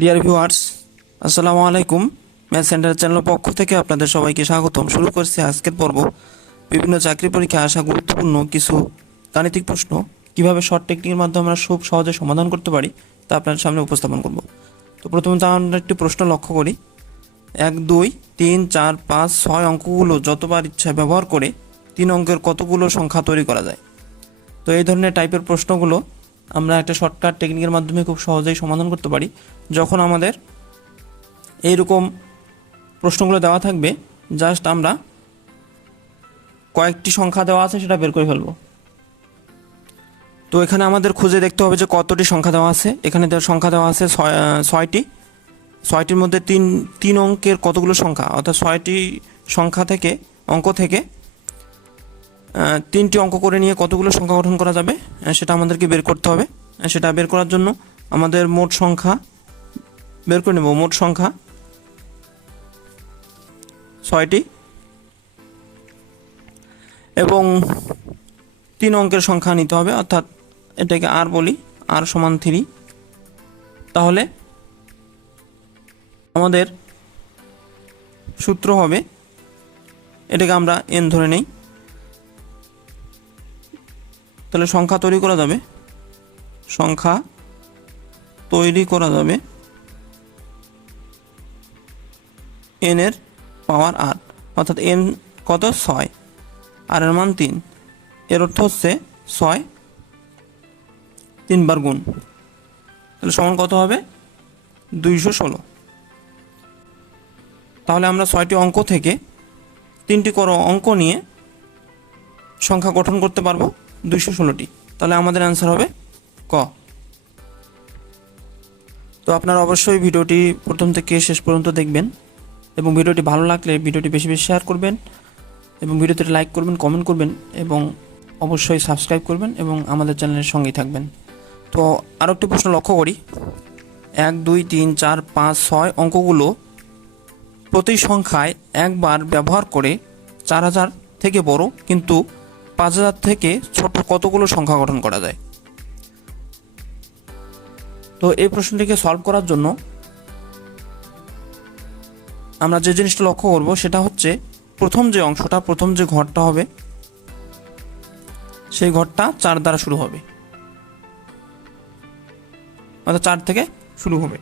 Dear viewers, আসসালামু আলাইকুম। Math centre চ্যানেলের পক্ষ থেকে আপনাদের সবাইকে স্বাগতম। শুরু করছি আজকের পর্ব। বিভিন্ন চাকরি পরীক্ষায় আসা গুরুত্বপূর্ণ কিছু গাণিতিক প্রশ্ন কিভাবে শর্ট টেকনিকের মাধ্যমে আমরা খুব সহজে সমাধান করতে পারি তা আপনাদের সামনে উপস্থাপন করব। তো প্রথমত আমরা একটি প্রশ্ন লক্ষ্য করি। 1, 2, 3, 4, 5, 6 অঙ্কগুলো যতবার ইচ্ছা ব্যবহার করে 3 অঙ্কের কতগুলো সংখ্যা তৈরি করা যায়। তো এই ধরনের টাইপের প্রশ্নগুলো আমরা একটা শর্টকাট টেকনিকের মাধ্যমে খুব সহজেই সমাধান করতে পারি। যখন আমাদের এইরকম প্রশ্নগুলো দেওয়া থাকবে, জাস্ট আমরা কয়েকটি সংখ্যা দেওয়া আছে সেটা বের করে ফেলবো। তো এখানে আমাদের খুঁজে দেখতে হবে যে কতটি সংখ্যা দেওয়া আছে। এখানে সংখ্যা দেওয়া আছে ছয়টি। ছয়টির মধ্যে তিন অঙ্কের কতগুলো সংখ্যা, অর্থাৎ 6টি সংখ্যা থেকে অঙ্ক থেকে 3টি অঙ্ক করে নিয়ে কতগুলো সংখ্যা গঠন করা যাবে সেটা আমাদেরকে বের করতে হবে। সেটা বের করার জন্য আমাদের মোট সংখ্যা বের করে নেব। মোট সংখ্যা 6টি এবং 3 অঙ্কের সংখ্যা নিতে হবে, অর্থাৎ এটাকে আর বলি, আর সমান 3। তাহলে আমাদের সূত্র হবে, এটাকে আমরা n ধরে নেই। তাহলে সংখ্যা তৈরি করা যাবে n এর পাওয়ার 8, অর্থাৎ n কত 6 আর এর মান 3। এর অর্থ হচ্ছে 6 3 বার গুণ, তাহলে সমান কত হবে 216। তাহলে আমরা 6টি অঙ্ক থেকে 3টি অঙ্ক নিয়ে সংখ্যা গঠন করতে পারবো 216টি। তাহলে আমাদের অ্যান্সার হবে ক। তো আপনারা অবশ্যই ভিডিওটি প্রথম থেকে শেষ পর্যন্ত দেখবেন এবং ভিডিওটি ভালো লাগলে ভিডিওটি বেশি বেশি শেয়ার করবেন এবং ভিডিওতে লাইক করবেন, কমেন্ট করবেন এবং অবশ্যই সাবস্ক্রাইব করবেন এবং আমাদের চ্যানেলের সঙ্গেই থাকবেন। তো আরও একটি প্রশ্ন লক্ষ্য করি। 1, 2, 3, 4, 5, 6 অঙ্কগুলো প্রতি সংখ্যায় একবার ব্যবহার করে 4000 থেকে বড় কিন্তু 5000 থেকে ছোট কতগুলো সংখ্যা গঠন করা যায়। তো এই প্রশ্নটিকে সলভ করার জন্য আমরা যে জিনিসটা লক্ষ্য করব সেটা হচ্ছে প্রথম যে ঘরটা হবে সেই ঘরটা 4 দ্বারা শুরু হবে, অর্থাৎ 4 থেকে শুরু হবে।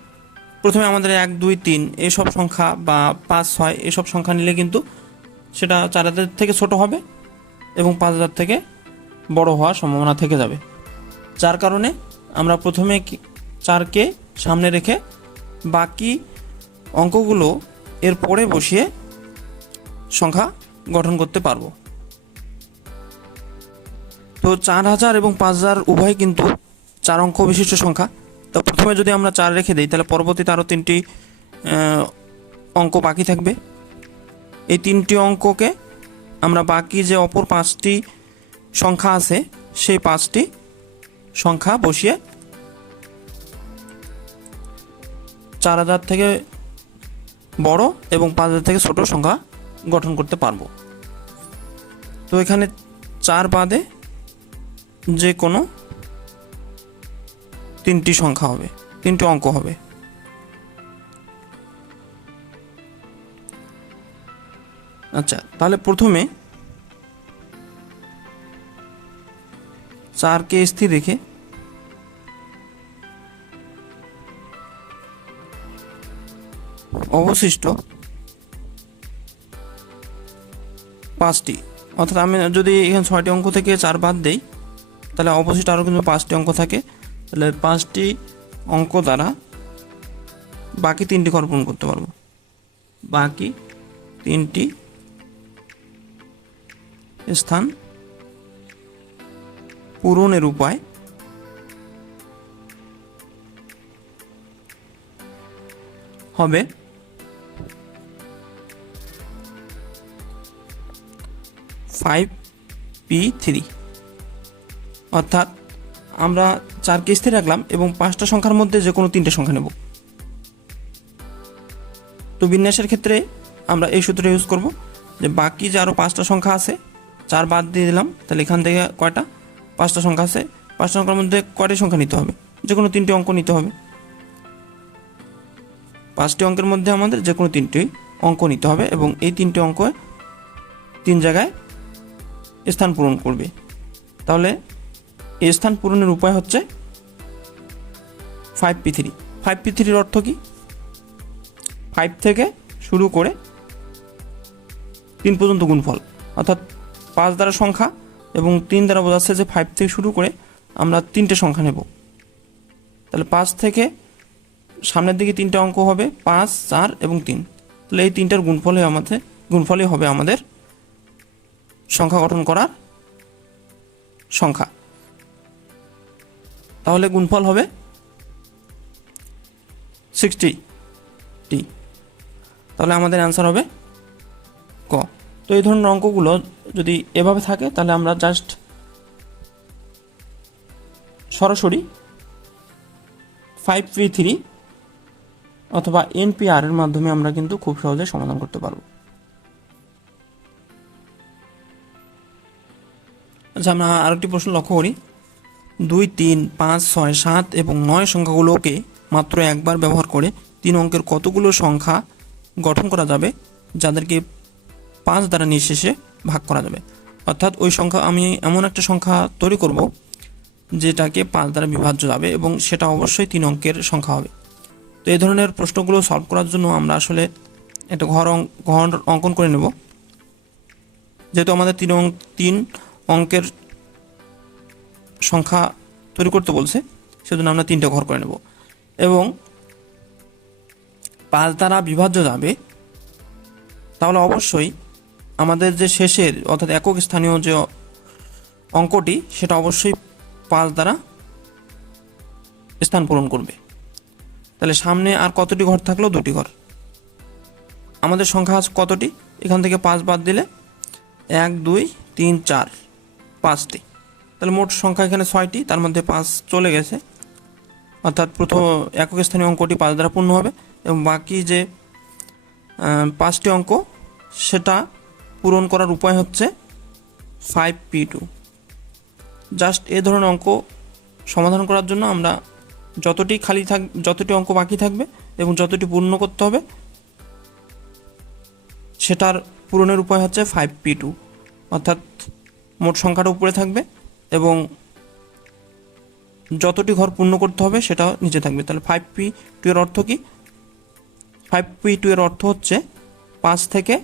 প্রথমে আমাদের 1, 2, 3 এইসব সংখ্যা বা 5, 6 এসব সংখ্যা নিলে কিন্তু সেটা 4000 থেকে ছোট হবে এবং 5000 থেকে বড় হওয়ার সম্ভাবনা থেকে যাবে। যার কারণে আমরা প্রথমে 4কে সামনে রেখে বাকি অঙ্কগুলো এর পরে বসিয়ে সংখ্যা গঠন করতে পারবো। তো 4000 এবং 5000 উভয় কিন্তু 4 অঙ্ক বিশিষ্ট সংখ্যা। তো প্রথমে যদি আমরা 4 রেখে দিই তাহলে পরবর্তীতে আরও 3টি অঙ্ক বাকি থাকবে। এই 3টি অঙ্ককে আমরা বাকি যে অপর 5টি সংখ্যা আছে সেই 5টি সংখ্যা বসিয়ে 4000 থেকে বড় এবং 5000 থেকে ছোট সংখ্যা গঠন করতে পারবো। তো এখানে 4 বাদে যে কোনো 3টি সংখ্যা হবে, 3টি অঙ্ক হবে। আচ্ছা, তাহলে প্রথমে 4কে স্থির রেখে অবশিষ্ট 5টি, অর্থাৎ আমি যদি এখানে 6টি অঙ্ক থেকে 4 বাদ দেই তাহলে অবশিষ্ট আরও কিন্তু 5টি অঙ্ক থাকে। তাহলে 5টি অঙ্ক দ্বারা বাকি 3টি ঘর পূরণ করতে পারবো। বাকি 3টি স্থান পূরণের উপায় হবে 5p3, অর্থাৎ আমরা 4কে স্থির রাখলাম এবং 5টা সংখ্যার মধ্যে যে কোনো 3টে সংখ্যা নেব। তো বিন্যাসের ক্ষেত্রে আমরা এই সূত্রটা ইউজ করব যে বাকি যে আরও 5টা সংখ্যা আছে 4 বাদ দিয়ে দিলাম, তাহলে এখান থেকে কয়টা 5টা সংখ্যা আছে, 5টা সংখ্যার মধ্যে কয়টি সংখ্যা নিতে হবে, যে কোনো 3টি অঙ্ক নিতে হবে। 5টি অঙ্কের মধ্যে আমাদের যে কোনো 3টি অঙ্ক নিতে হবে এবং এই 3টি অঙ্ক 3 জায়গায় স্থান পূরণ করবে। তাহলে এই স্থান পূরণের উপায় হচ্ছে 5p3। 5p3-র অর্থ কি? 5 থেকে শুরু করে 3 পর্যন্ত গুণফল, অর্থাৎ 5 দ্বারা সংখ্যা এবং 3 দ্বারা বোঝাচ্ছে যে 5 থেকে শুরু করে আমরা 3টে সংখ্যা নেব। তাহলে 5 থেকে সামনের দিকে 3টে অঙ্ক হবে, 5, 4 এবং 3। তাহলে এই 3টার গুণফলই হবে আমাদের সংখ্যা গঠন করার সংখ্যা। তাহলে গুণফল হবে 60টি। তাহলে আমাদের অ্যান্সার হবে ক। তো এই ধরনের অঙ্কগুলো যদি এভাবে থাকে তাহলে আমরা জাস্ট সরাসরি 5p3 অথবা NPR এর মাধ্যমে আমরা কিন্তু খুব সহজে সমাধান করতে পারব। আচ্ছা, আমরা আরেকটি প্রশ্ন লক্ষ্য করি। 2, 3, 5, 6, 7 এবং 9 সংখ্যাগুলোকে মাত্র একবার ব্যবহার করে 3 অঙ্কের কতগুলো সংখ্যা গঠন করা যাবে যাদেরকে 5 দ্বারা নিঃশেষে ভাগ করা যাবে? অর্থাৎ ওই সংখ্যা, আমি এমন একটা সংখ্যা তৈরি করব যেটাকে 5 দ্বারা বিভাজ্য যাবে এবং সেটা অবশ্যই 3 অঙ্কের সংখ্যা হবে। তো এই ধরনের প্রশ্নগুলো সলভ করার জন্য আমরা আসলে একটা ঘর অঙ্কন করে নেব। যেহেতু আমাদের 3 অঙ্কের সংখ্যা তৈরি করতে বলছে, সেজন্য আমরা 3টে ঘর করে নেব এবং 5 দ্বারা বিভাজ্য যাবে। তাহলে অবশ্যই আমাদের যে শেষের অর্থাৎ একক স্থানীয় যে অঙ্কটি সেটা অবশ্যই 5 দ্বারা স্থান পূরণ করবে। তাহলে সামনে আর কতটি ঘর থাকলো? 2টি ঘর। আমাদের সংখ্যা আছে কতটি? এখান থেকে 5 বাদ দিলে 1, 2, 3, 4, 5টি। তাহলে মোট সংখ্যা এখানে 6টি, তার মধ্যে 5 চলে গেছে, অর্থাৎ প্রথম একক স্থানীয় অঙ্কটি 5 দ্বারা পূর্ণ হবে এবং বাকি যে 5টি অঙ্ক সেটা পূরণ করার উপায় হচ্ছে 5p2। জাস্ট এই ধরনের অঙ্ক সমাধান করার জন্য আমরা যতটি অঙ্ক বাকি থাকবে এবং যতটি পূর্ণ করতে হবে সেটার পূরণের উপায় হচ্ছে 5p2, অর্থাৎ মোট সংখ্যাটা উপরে থাকবে এবং যতটি ঘর পূর্ণ করতে হবে সেটা নিচে থাকবে। তাহলে 5p2 এর অর্থ কি? 5p2 এর অর্থ হচ্ছে 5 থেকে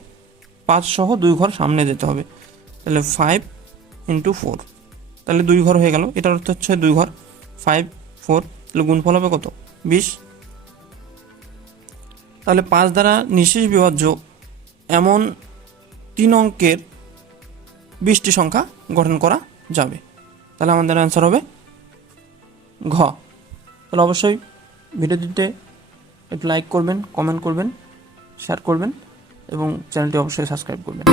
5 সহ 2 ঘর সামনে যেতে হবে। তাহলে 5 × 4, তাহলে 2 ঘর হয়ে গেল। এটার অর্থ হচ্ছে 2 ঘর, 5, 4। তাহলে গুণফল হবে কত? 20। তাহলে 5 দ্বারা নিঃশেষ বিভাজ্য এমন 3 অঙ্কের 20টি সংখ্যা গঠন করা যাবে। তাহলে আমাদের অ্যান্সার হবে ঘ। তাহলে অবশ্যই ভিডিওটিতে একটু লাইক করবেন, কমেন্ট করবেন, শেয়ার করবেন এবং চ্যানেলটি অবশ্যই সাবস্ক্রাইব করবেন।